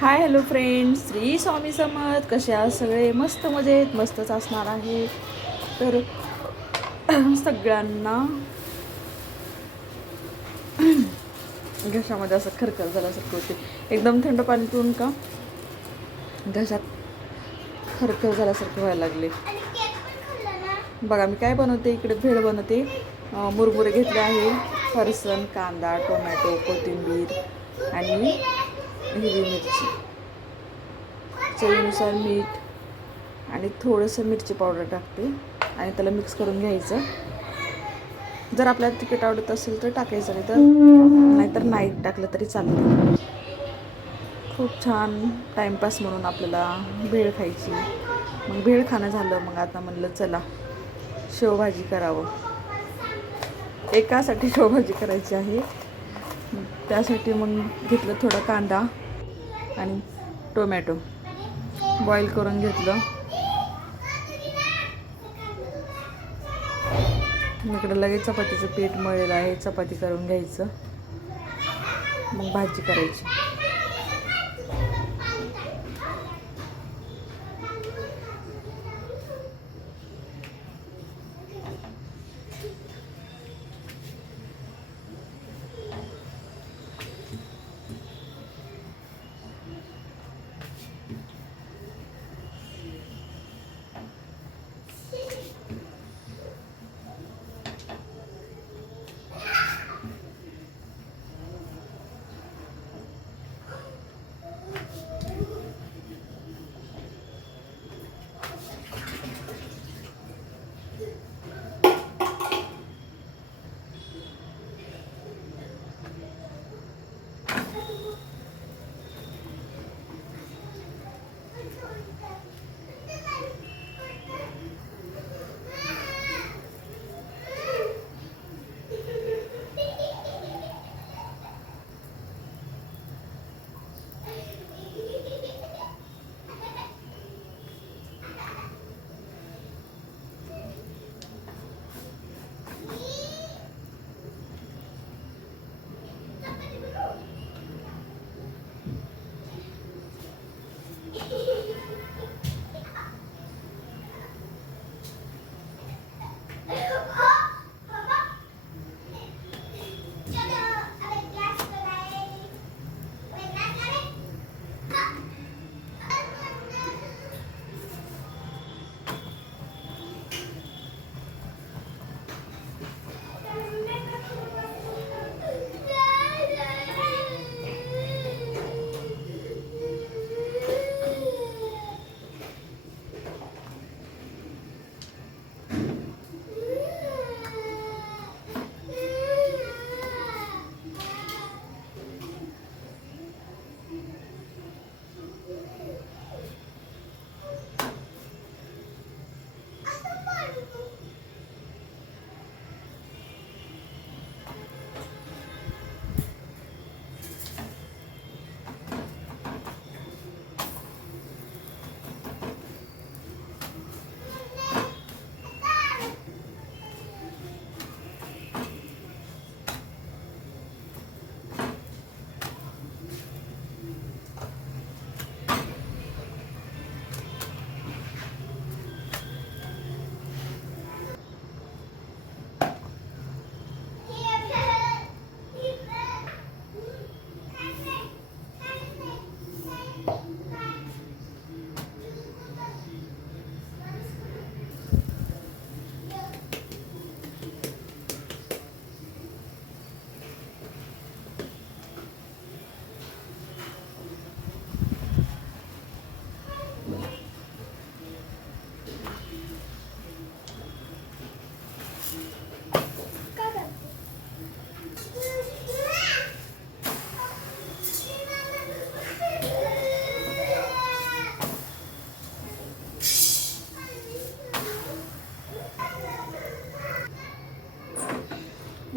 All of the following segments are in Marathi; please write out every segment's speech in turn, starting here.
Hi hello friends, Shri Swami Samarth. कसे आहात सगळे? मस्त मजेत, मस्तच असणार आहे. तर सगळ्यांना घशामध्ये असं खरखर झाल्यासारखं होते. एकदम थंड पाणी पिऊन का घशात खरखर झाल्यासारखं व्हायला लागले. बघा मी काय बनवते, इकडे भेळ बनवते. मुरमुरे घेतले आहे, फरसण, कांदा, टोमॅटो, कोथिंबीर आणि हिरवी मिरची, चवीनुसार मीठ आणि थोडंसं मिरची पावडर टाकते आणि त्याला मिक्स करून घ्यायचं. जर आपल्याला तिखट आवडत असेल तर टाकायचं, नाहीतर नाही टाकलं तरी चालतं. खूप छान टाईमपास म्हणून आपल्याला भेळ खायची. मग भेळ खाणं झालं, मग आता म्हणलं चला शेवभाजी करावं. एकासाठी शेवभाजी करायची आहे. त्यासाठी मग घेतलं थोडा कांदा आणि टोमॅटो बॉईल करून घेतलं. इकडे लगेच चपातीचं पीठ मळलेलं आहे, चपाती करून घ्यायचं, मग भाजी करायची.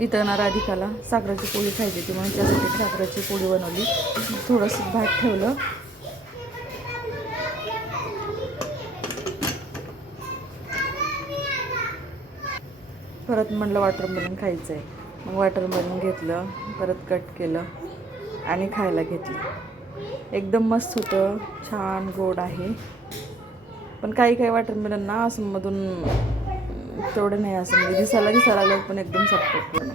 इथं ना राधिकाला साखरेची पोळी खायची होती, म्हणून त्यासाठी साखरेची पोळी बनवली. थोडंसं भात ठेवलं. परत म्हणलं वाटरमेलन खायचं आहे. मग वॉटरमेलन घेतलं, परत कट केलं आणि खायला घेतलं. एकदम मस्त होतं, छान गोड आहे. पण काही काही वॉटरमेलन ना असं मधून तेवढं नाही, असं म्हणजे दिसायला लागलं पण एकदम सपक पूर्ण.